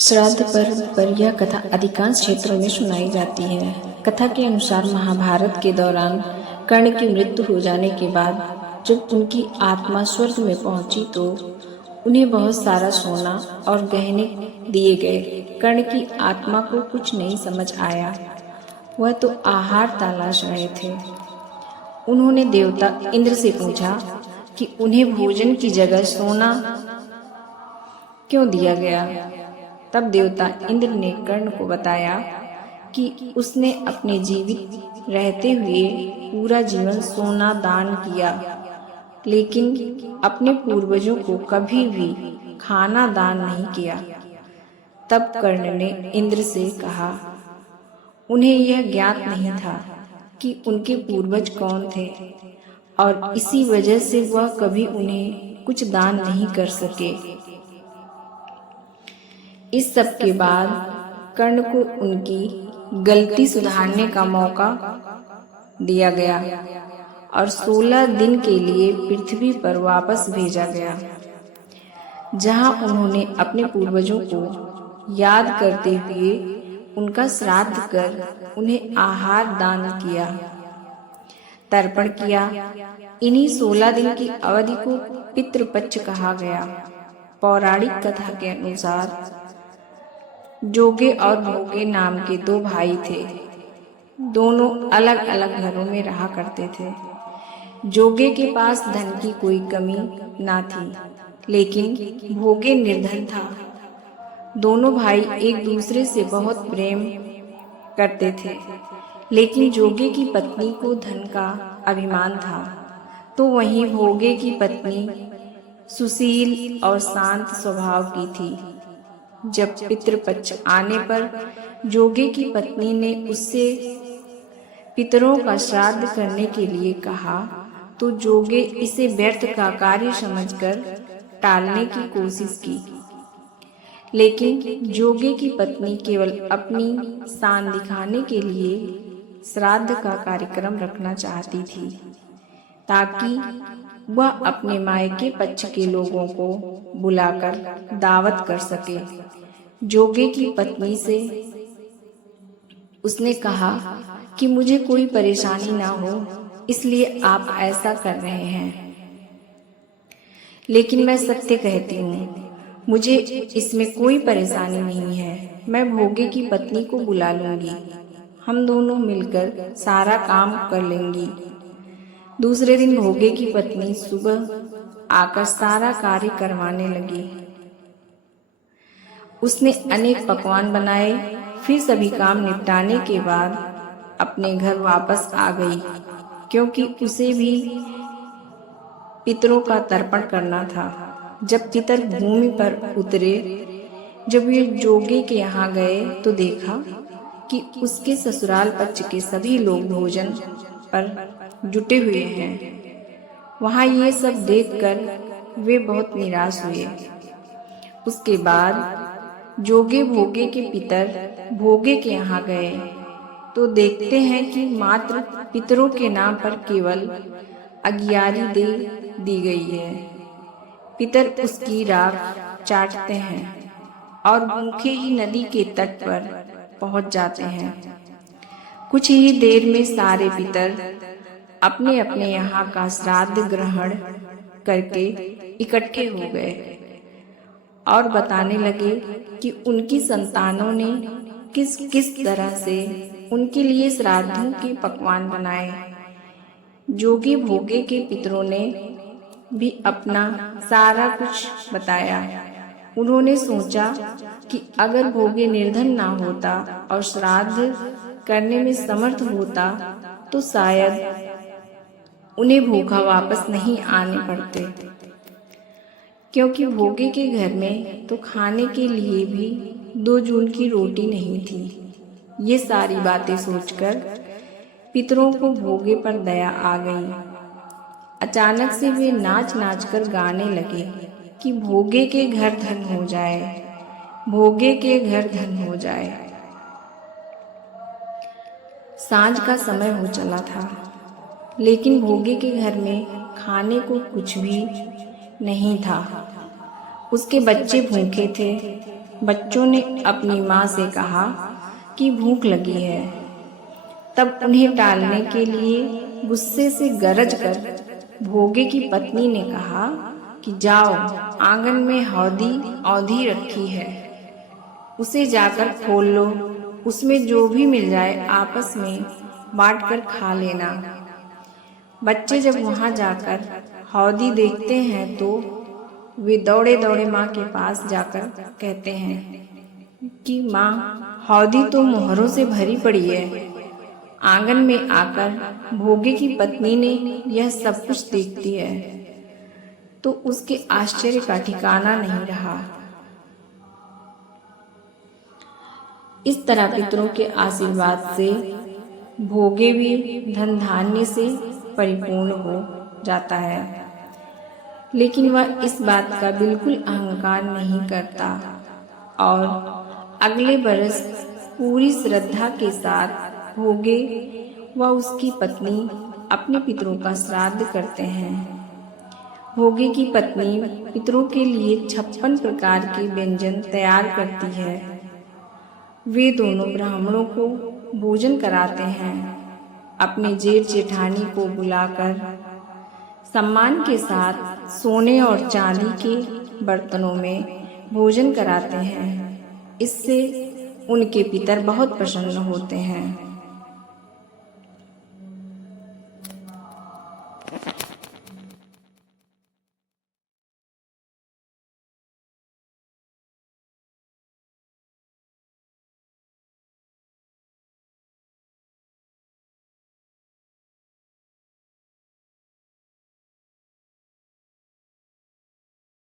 श्राद्ध पर्व पर यह कथा अधिकांश क्षेत्रों में सुनाई जाती है। कथा के अनुसार महाभारत के दौरान कर्ण की मृत्यु हो जाने के बाद जब उनकी आत्मा स्वर्ग में पहुंची तो उन्हें बहुत सारा सोना और गहने दिए गए। कर्ण की आत्मा को कुछ नहीं समझ आया, वह तो आहार तलाश रहे थे। उन्होंने देवता इंद्र से पूछा कि उन्हें भोजन की जगह सोना क्यों दिया गया। तब देवता इंद्र ने कर्ण को बताया कि उसने अपने जीवित रहते हुए पूरा जीवन सोना दान किया, लेकिन अपने पूर्वजों को कभी भी खाना दान नहीं किया। तब कर्ण ने इंद्र से कहा, उन्हें यह ज्ञात नहीं था कि उनके पूर्वज कौन थे और इसी वजह से वह कभी उन्हें कुछ दान नहीं कर सके। इस सब के बाद कर्ण को उनकी गलती सुधारने का मौका दिया गया और 16 दिन के लिए पृथ्वी पर वापस भेजा गया, जहां उन्होंने अपने पूर्वजों को याद करते हुए उनका श्राद्ध कर उन्हें आहार दान किया, तर्पण किया। इन्हीं 16 दिन की अवधि को पितृपक्ष कहा गया। पौराणिक कथा के अनुसार जोगे और भोगे नाम के 2 भाई थे। दोनों अलग अलग घरों में रहा करते थे। जोगे के पास धन की कोई कमी ना थी, लेकिन भोगे निर्धन था। दोनों भाई एक दूसरे से बहुत प्रेम करते थे, लेकिन जोगे की पत्नी को धन का अभिमान था, तो वहीं भोगे की पत्नी सुशील और शांत स्वभाव की थी। जब पितृपक्ष आने पर जोगे की पत्नी ने उससे पितरों का श्राद्ध करने के लिए कहा, तो जोगे इसे व्यर्थ का कार्य समझकर टालने की कोशिश की, लेकिन जोगे की पत्नी केवल अपनी शान दिखाने के लिए श्राद्ध का कार्यक्रम रखना चाहती थी, ताकि वह अपने मायके पक्ष के लोगों को बुलाकर दावत कर सके। जोगे की पत्नी से उसने कहा कि मुझे कोई परेशानी ना हो, इसलिए आप ऐसा कर रहे हैं, लेकिन मैं सत्य कहती हूँ, मुझे इसमें कोई परेशानी नहीं है। मैं भोगे की पत्नी को बुला लूंगी, हम दोनों मिलकर सारा काम कर लेंगी। दूसरे दिन भोगे की पत्नी सुबह आकर सारा कार्य करवाने लगी। उसने अनेक पकवान बनाए, फिर सभी काम निपटाने के बाद अपने घर वापस आ गई, क्योंकि उसे भी पितरों का तर्पण करना था। जब पितर भूमि पर उतरे, जब वे जोगे के यहाँ गए तो देखा कि उसके ससुराल पक्ष के सभी लोग भोजन पर जुटे हुए हैं। वहां ये सब देखकर वे बहुत निराश हुए। उसके बाद जोगे भोगे के पितर भोगे के यहाँ गए तो देखते हैं कि मात्र पितरों के नाम पर केवल अगियारी दे दी गई है। पितर उसकी राख चाटते हैं और भूखे ही नदी के तट पर पहुंच जाते हैं। कुछ ही देर में सारे पितर अपने अपने यहाँ का श्राद्ध ग्रहण करके इकट्ठे हो गए और बताने लगे कि उनकी संतानों ने किस किस तरह से उनके लिए श्राद्धों के पकवान बनाए। जोगी भोगे के पितरों ने भी अपना सारा कुछ बताया। उन्होंने सोचा कि अगर भोगे निर्धन ना होता और श्राद्ध करने में समर्थ होता तो शायद उन्हें भूखा वापस नहीं आने पड़ते, क्योंकि भोगे के घर में तो खाने के लिए भी 2 जून की रोटी नहीं थी। ये सारी बातें सोचकर पितरों को भोगे पर दया आ गई। अचानक से वे नाच नाच कर गाने लगे कि भोगे के घर धन हो जाए, भोगे के घर धन हो जाए। सांझ का समय हो चला था, लेकिन भोगे के घर में खाने को कुछ भी नहीं था। उसके बच्चे भूखे थे बच्चों ने अपनी माँ से कहा कि भूख लगी है। तब उन्हें टालने के लिए गुस्से से गरज कर भोगे की पत्नी ने कहा कि जाओ, आंगन में हौदी औंधी रखी है, उसे जाकर खोल लो, उसमें जो भी मिल जाए आपस में बांट कर खा लेना। बच्चे जब वहां जाकर हौदी देखते हैं तो वे दौड़े दौड़े माँ के पास जाकर कहते हैं कि माँ, हौदी तो मोहरों से भरी पड़ी है। आंगन में आकर भोगे की पत्नी ने यह सब कुछ देखती है तो उसके आश्चर्य का ठिकाना नहीं रहा। इस तरह पितरों के आशीर्वाद से भोगे भी धन धान्य से परिपूर्ण हो जाता है, लेकिन वह इस बात का बिल्कुल अहंकार नहीं करता और अगले बरस पूरी श्रद्धा के साथ भोगे व उसकी पत्नी अपने पितरों का श्राद्ध करते हैं। भोगे की पत्नी पितरों के लिए 56 प्रकार के व्यंजन तैयार करती है। वे दोनों ब्राह्मणों को भोजन कराते हैं। अपने जेठ जेठानी को बुलाकर सम्मान के साथ सोने और चांदी के बर्तनों में भोजन कराते हैं। इससे उनके पितर बहुत प्रसन्न होते हैं।